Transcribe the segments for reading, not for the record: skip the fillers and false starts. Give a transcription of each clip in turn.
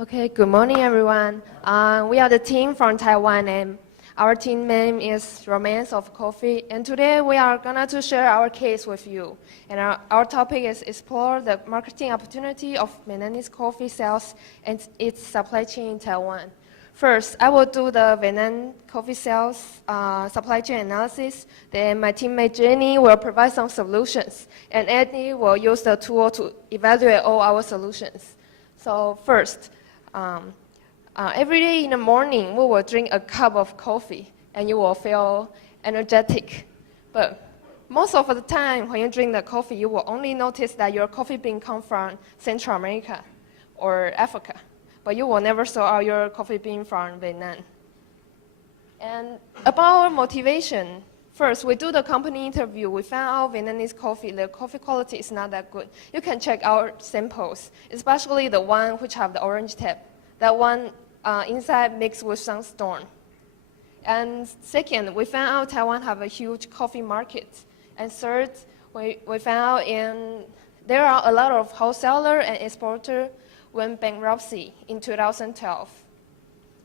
Okay, good morning, everyone. We are the team from Taiwan, and our team name is Romance of Coffee. And today we are going to share our case with you. And our topic is explore the marketing opportunity of Vietnamese coffee sales and its supply chain in Taiwan. First, I will do the Vietnam coffee sales supply chain analysis. Then my teammate Jenny will provide some solutions, and Eddie will use the tool to evaluate all our solutions. So first, every day in the morning, we will drink a cup of coffee, and you will feel energetic. But most of the time, when you drink the coffee, you will only notice that your coffee bean comes from Central America or Africa. But you will never saw out your coffee bean from Vietnam. And about our motivation, first, we do the company interview. We found out Vietnamese coffee, the coffee quality is not that good. You can check our samples, especially the one which have the orange tap. That one inside mixed with sunstorm. And second, we found out Taiwan have a huge coffee market. And third, we found out there are a lot of wholesaler and exporter went bankruptcy in 2012.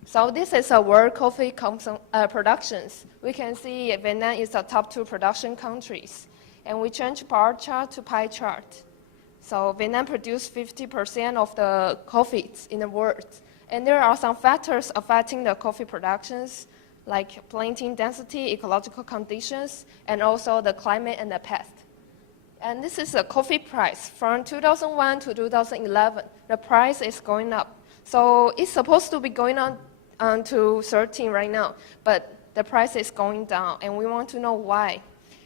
So this is a world coffee productions. We can see Vietnam is the top 2 production countries. And we change bar chart to pie chart. So Vietnam produces 50% of the coffees in the world. And there are some factors affecting the coffee productions, like planting density, ecological conditions, and also the climate and the pest. And this is the coffee price. From 2001 to 2011, the price is going up. So it's supposed to be going on to 13 right now, but the price is going down, and we want to know why.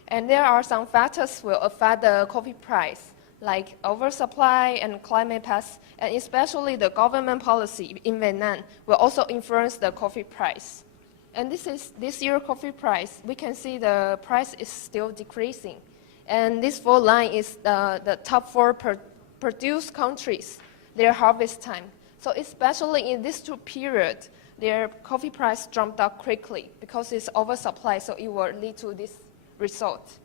And there are some factors will affect the coffee price, like oversupply and climate pests, and especially the government policy in Vietnam will also influence the coffee price. And this year coffee price. We can see the price is still decreasing. And this 4 line is the top 4 produced countries, their harvest time. So especially in these 2 periods, their coffee price jumped up quickly because it's oversupply, so it will lead to this result.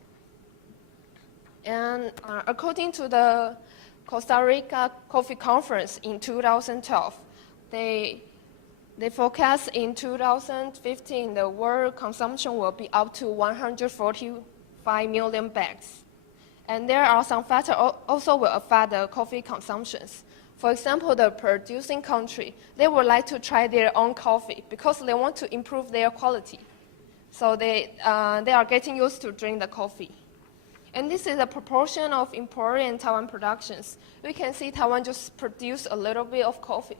And according to the Costa Rica Coffee Conference in 2012, they forecast in 2015 the world consumption will be up to 145 million bags. And there are some factors also will affect the coffee consumptions. For example, the producing country, they would like to try their own coffee because they want to improve their quality. So they are getting used to drink the coffee. And this is a proportion of import and Taiwan productions. We can see Taiwan just produce a little bit of coffee.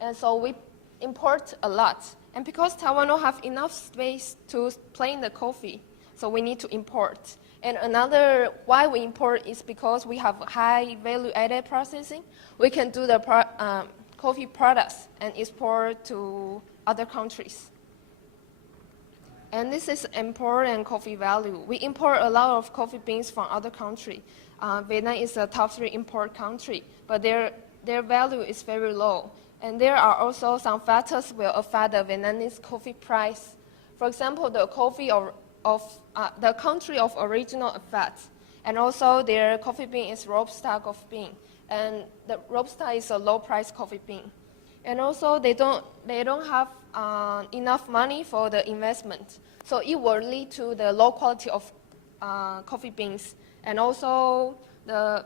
And so we import a lot. And because Taiwan don't have enough space to plant the coffee, so we need to import. And another why we import is because we have high value-added processing. We can do the coffee products and export to other countries. And this is import and coffee value. We import a lot of coffee beans from other countries. Vietnam is a top 3 import country, but their value is very low. And there are also some factors will affect the Vietnamese coffee price. For example, the coffee of the country of original effect, and also their coffee bean is Robusta coffee bean, and the Robusta is a low-price coffee bean. And also they don't have enough money for the investment, so it will lead to the low quality of coffee beans, and also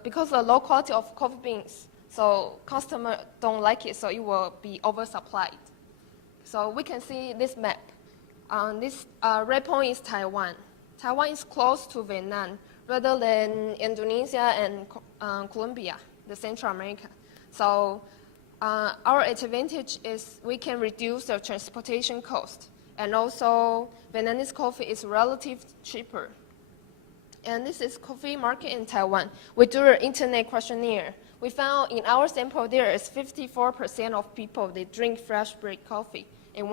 because the low quality of coffee beans, so customers don't like it, so it will be oversupplied. So we can see this map. This red point is Taiwan. Taiwan is close to Vietnam rather than Indonesia and Colombia, the Central America. So our advantage is we can reduce the transportation cost. And also, Vietnamese coffee is relatively cheaper. And this is coffee market in Taiwan. We do an internet questionnaire. We found in our sample there is 54% of people, they drink fresh brewed coffee. And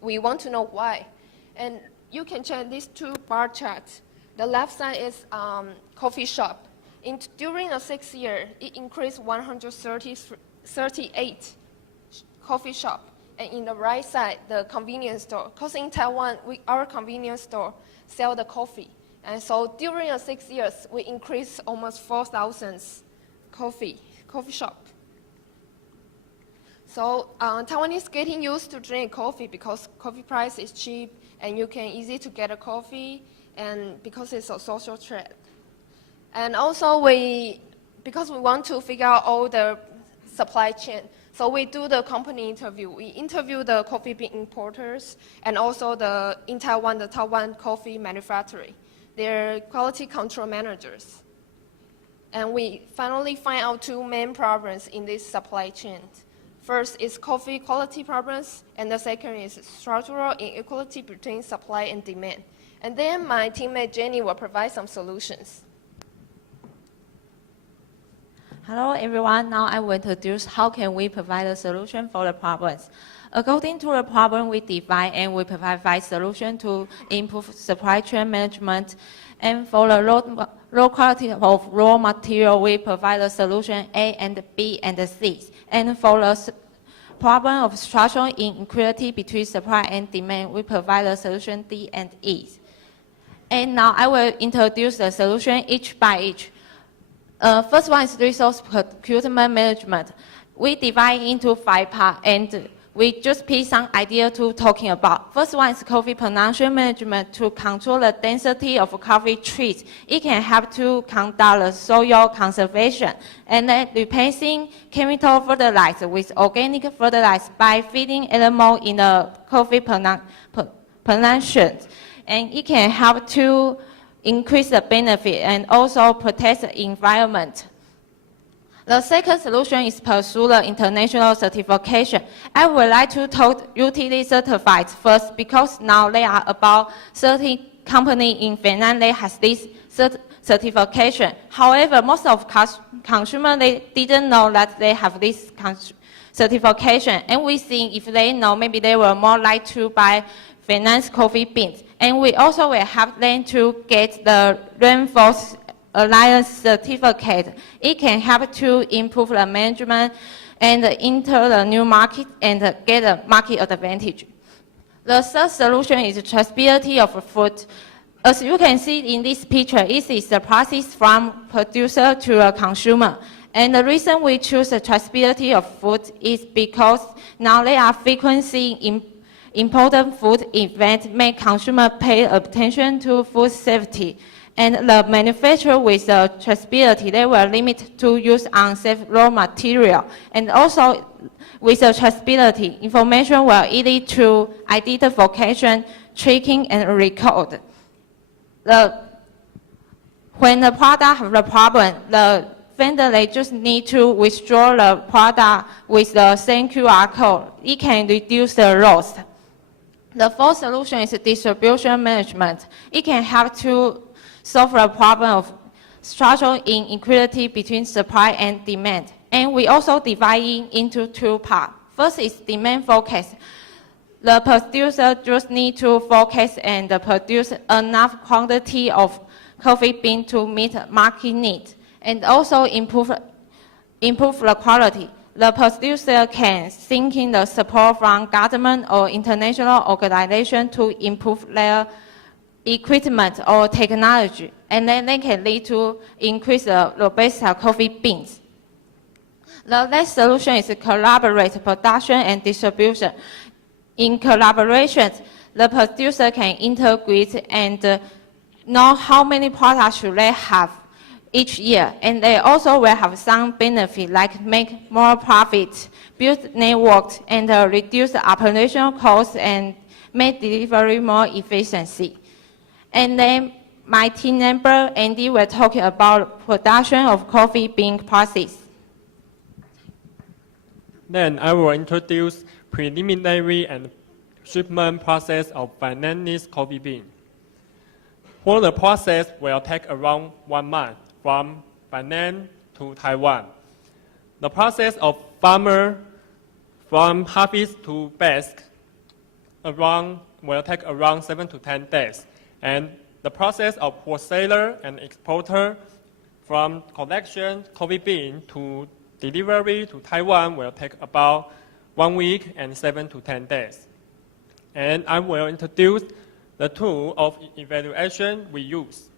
we want to know why. And you can check these 2 bar charts. The left side is coffee shop. During the 6 years, it increased 138 coffee shop. And in the right side, the convenience store. Because in Taiwan, our convenience store sell the coffee. And so during the 6 years, we increased almost 4,000 coffee shop. So Taiwanese getting used to drink coffee because coffee price is cheap and you can easy to get a coffee and because it's a social trend. And also because we want to figure out all the supply chain, so we do the company interview. We interview the coffee bean importers and also in Taiwan, the Taiwan coffee manufacturer, their quality control managers. And we finally find out two main problems in this supply chain. First is coffee quality problems, and the second is structural inequality between supply and demand. And then my teammate Jenny will provide some solutions. Hello everyone, now I will introduce how can we provide a solution for the problems. According to the problem, we define and we provide 5 solutions to improve supply chain management. And for the low quality of raw material, we provide the solution A and B and C. And for the problem of structural inequality between supply and demand, we provide the solution D and E. And now I will introduce the solution each by each. First one is resource procurement management. We divide into 5 parts, and we just pick some idea to talking about. First one is coffee production management to control the density of coffee trees. It can help to conduct the soil conservation, and then replacing chemical fertilizer with organic fertilizer by feeding animals in the coffee production. And it can help to increase the benefit and also protect the environment. The second solution is pursue the international certification. I would like to talk utility certified first because now there are about 30 companies in Finland that has this certification. However, most of consumers they didn't know that they have this certification, and we think if they know, maybe they will more like to buy Finance coffee beans. And we also will help them to get the Rainforest Alliance certificate. It can help to improve the management and enter the new market and get a market advantage. The third solution is traceability of food. As you can see in this picture, it is the process from producer to a consumer. And the reason we choose the traceability of food is because now there are frequency important food events make consumers pay attention to food safety. And the manufacturer with the traceability, they will limit to use unsafe raw material. And also with the traceability, information will lead to identification, tracking, and record. When the product has a problem, the vendor they just need to withdraw the product with the same QR code. It can reduce the loss. The fourth solution is distribution management. It can help to solve the problem of structural inequality between supply and demand. And we also divide it into 2 parts. First is demand focus. The producer just need to focus and produce enough quantity of coffee bean to meet market needs, and also improve the quality. The producer can seek the support from government or international organization to improve their equipment or technology, and then they can lead to increase the Robusta coffee beans. The next solution is collaborate production and distribution. In collaboration, the producer can integrate and know how many products should they have each year, and they also will have some benefit like make more profit, build networks, and reduce the operational costs and make delivery more efficiency. And then my team member Andy will talk about production of coffee bean process. Then I will introduce preliminary and shipment process of finalist coffee bean. For the process will take around 1 month from Finland to Taiwan. The process of farmer from harvest to bask will take around 7 to 10 days. And the process of wholesaler and exporter from collection coffee bean to delivery to Taiwan will take about 1 week and 7 to 10 days. And I will introduce the tool of evaluation we use.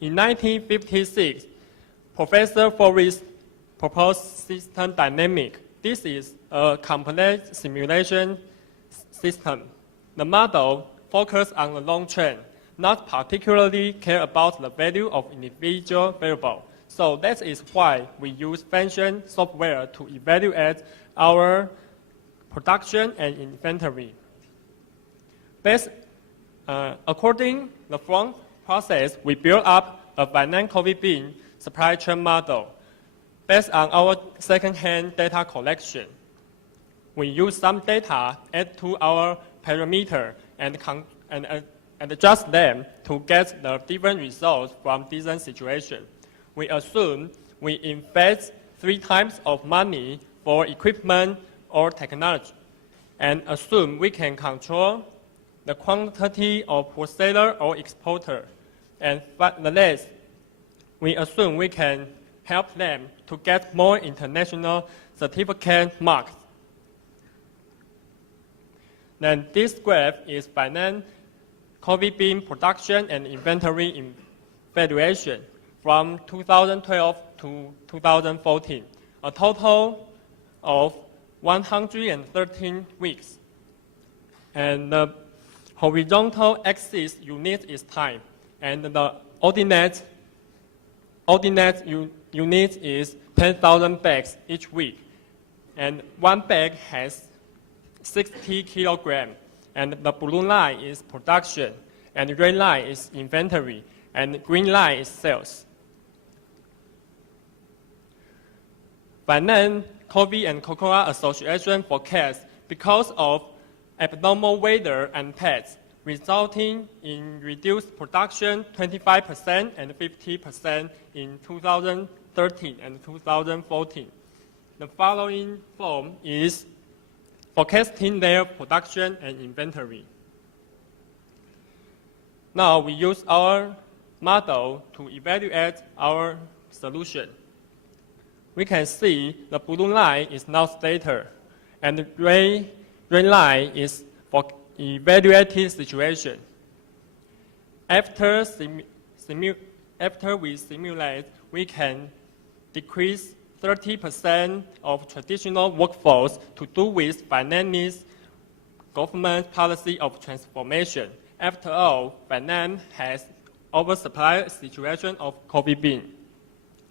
In 1956, Professor Forrest proposed system dynamic. This is a complex simulation system. The model focuses on the long trend, not particularly care about the value of individual variable. So that is why we use function software to evaluate our production and inventory. According to the front process, we build up a finance coffee bean supply chain model based on our second-hand data collection. We use some data add to our parameter and adjust them to get the different results from different situations. We assume we invest 3 times of money for equipment or technology, and assume we can control the quantity of wholesaler or exporter. And the last, we assume we can help them to get more international certificate marks. Then this graph is finance coffee bean production and inventory evaluation from 2012 to 2014, a total of 113 weeks. And the horizontal axis unit is time, and the ordinate unit is 10,000 bags each week. And one bag has 60 kilograms, and the blue line is production, and red line is inventory, and green line is sales. Finance Coffee and Cocoa Association forecast because of abnormal weather and pests, resulting in reduced production 25% and 50% in 2013 and 2014. The following form is forecasting their production and inventory. Now we use our model to evaluate our solution. We can see the blue line is now status, and the red line is for evaluated situation. After we simulate, we can decrease 30% of traditional workforce to do with finance government policy of transformation. After all, finance has oversupply situation of coffee bean.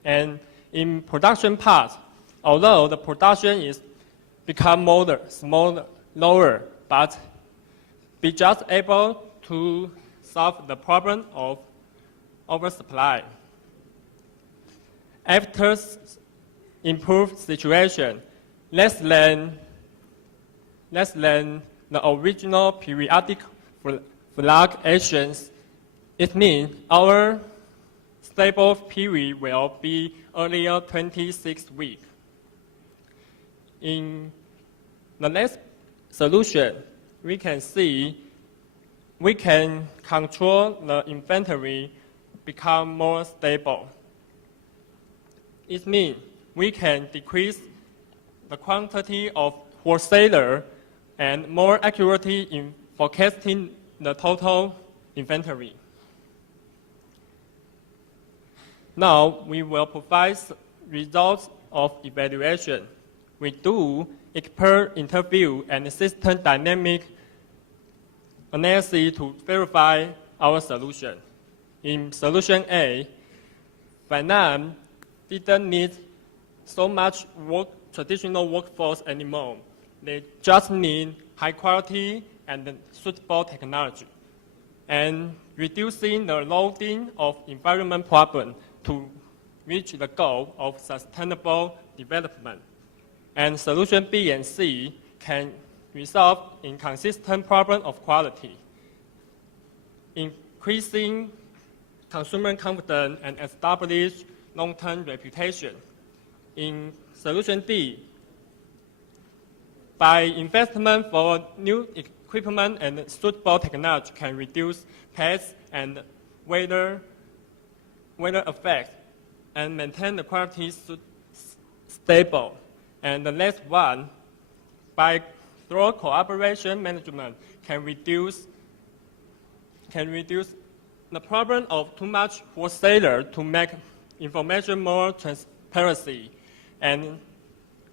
And in production part, although the production is become smaller, lower, but be just able to solve the problem of oversupply. After improved situation, less than the original periodic fluctuations, it means our stable period will be earlier 26 weeks. In the next solution, we can see we can control the inventory become more stable. It means we can decrease the quantity of wholesaler and more accuracy in forecasting the total inventory. Now we will provide results of evaluation. We do expert interview and system dynamic analysis to verify our solution. In solution A, finance didn't need so much traditional workforce anymore. They just need high quality and suitable technology, and reducing the loading of environment problem to reach the goal of sustainable development. And solution B and C can resolve inconsistent problem of quality, increasing consumer confidence and establish long-term reputation. In solution D, by investment for new equipment and suitable technology can reduce pests and weather effects and maintain the quality stable. And the last one, by through cooperation management can reduce the problem of too much wholesaler to make information more transparency and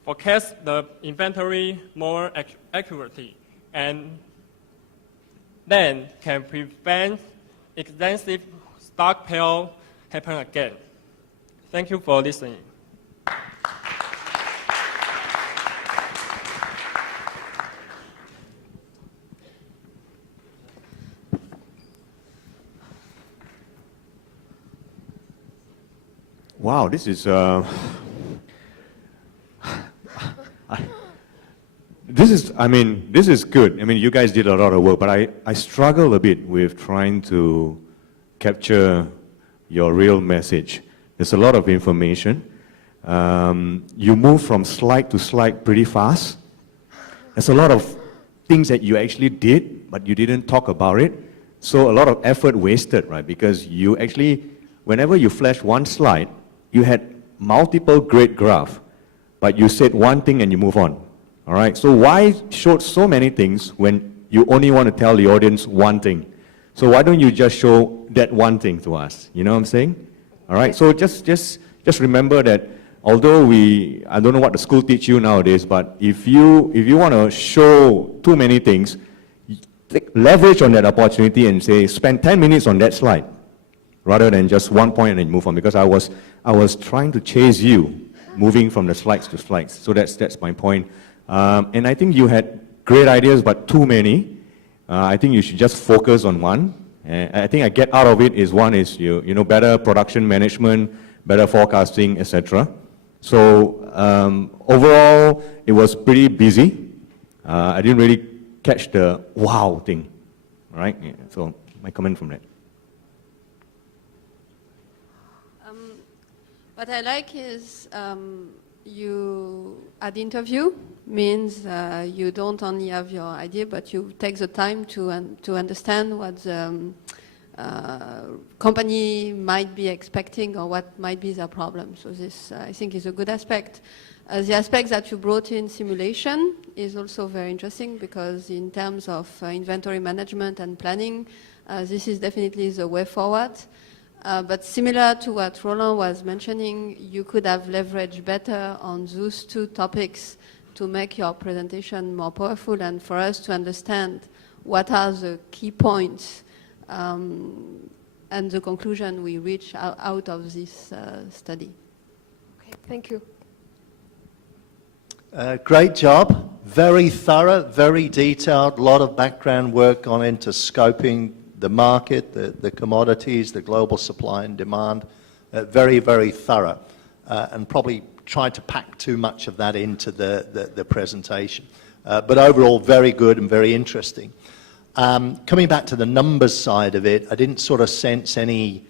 forecast the inventory more accurately, and then can prevent extensive stockpile happen again. Thank you for listening. Wow, this is this is good. I mean, you guys did a lot of work, but I struggle a bit with trying to capture your real message. There's a lot of information. You move from slide to slide pretty fast. There's a lot of things that you actually did, but you didn't talk about it. So a lot of effort wasted, right? Because you actually, whenever you flash one slide, you had multiple great graphs, but you said one thing and you move on. All right, so why show so many things when you only want to tell the audience one thing? So why don't you just show that one thing to us? You know what I'm saying? All right, so just remember that although I don't know what the school teach you nowadays, but if you want to show too many things, leverage on that opportunity and say, spend 10 minutes on that slide, rather than just one point and then move on, because I was trying to chase you, moving from the slides to slides. So that's my point. And I think you had great ideas, but too many. I think you should just focus on one. And I think I get out of it is one is you know better production management, better forecasting, etc. So overall, it was pretty busy. I didn't really catch the wow thing. All right. Yeah, so my comment from that. What I like is you, at the interview, means you don't only have your idea, but you take the time to understand what the company might be expecting or what might be their problem. So this, I think, is a good aspect. The aspect that you brought in simulation is also very interesting, because in terms of inventory management and planning, this is definitely the way forward. But similar to what Roland was mentioning, you could have leveraged better on those two topics to make your presentation more powerful and for us to understand what are the key points and the conclusion we reach out of this study. Okay, thank you. Great job. Very thorough, very detailed, a lot of background work gone into scoping the market, the commodities, the global supply and demand. Very, very thorough. And probably tried to pack too much of that into the presentation. But overall, very good and very interesting. Coming back to the numbers side of it, I didn't sort of sense any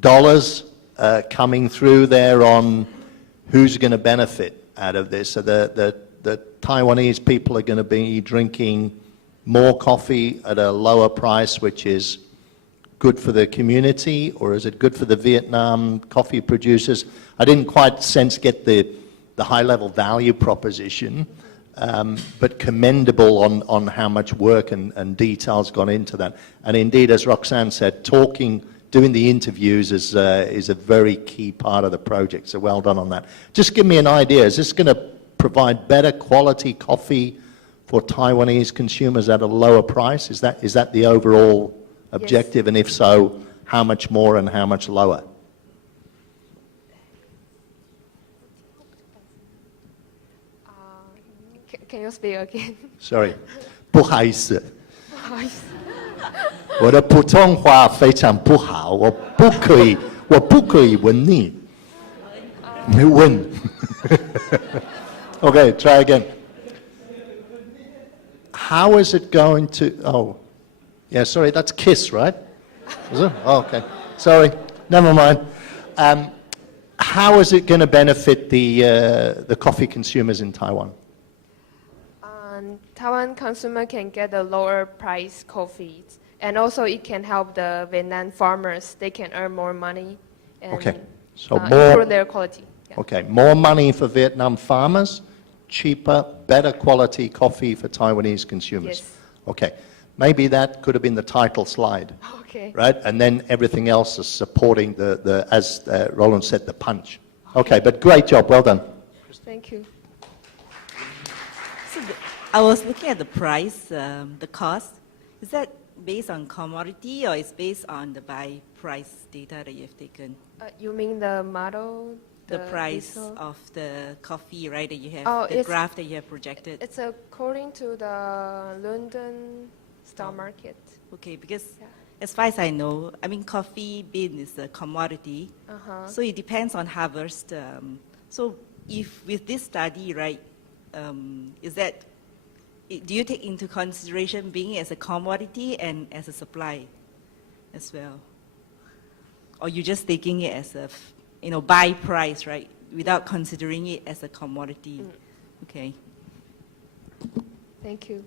dollars coming through there on who's going to benefit out of this. So the Taiwanese people are going to be drinking more coffee at a lower price, which is good for the community, or is it good for the Vietnam coffee producers? I didn't quite get the high-level value proposition, but commendable on how much work and details gone into that. And indeed, as Roxane said, doing the interviews is a very key part of the project, so well done on that. Just give me an idea, is this going to provide better quality coffee for Taiwanese consumers at a lower price? Is that the overall objective? Yes. And if so, how much more and how much lower? Can you speak again? Sorry, 不好意思。我的普通话非常不好，我不可以问你。问。Okay, try again. How is it going to, oh, yeah, sorry, that's kiss, right? Is it? Oh, okay. Sorry, never mind. How is it going to benefit the coffee consumers in Taiwan? Taiwan consumer can get a lower price coffee, and also it can help the Vietnam farmers. They can earn more money and so improve their quality. Yeah. Okay, more money for Vietnam farmers, cheaper, better quality coffee for Taiwanese consumers. Yes. Okay, maybe that could have been the title slide. Okay. Right, and then everything else is supporting as Roland said, the punch. Okay, but great job, well done. Thank you. So I was looking at the price, the cost. Is that based on commodity or is based on the buy price data that you have taken? You mean the model? The price result? of the coffee, right, that you have, Oh, the graph that you have projected. It's according to the London stock market. Okay, because Yeah. as far as I know, I mean, coffee bean is a commodity, so it depends on harvest. So if with this study, right, do you take into consideration being as a commodity and as a supply as well? Or you just taking it as a, buy price, right, without considering it as a commodity? Okay. Thank you.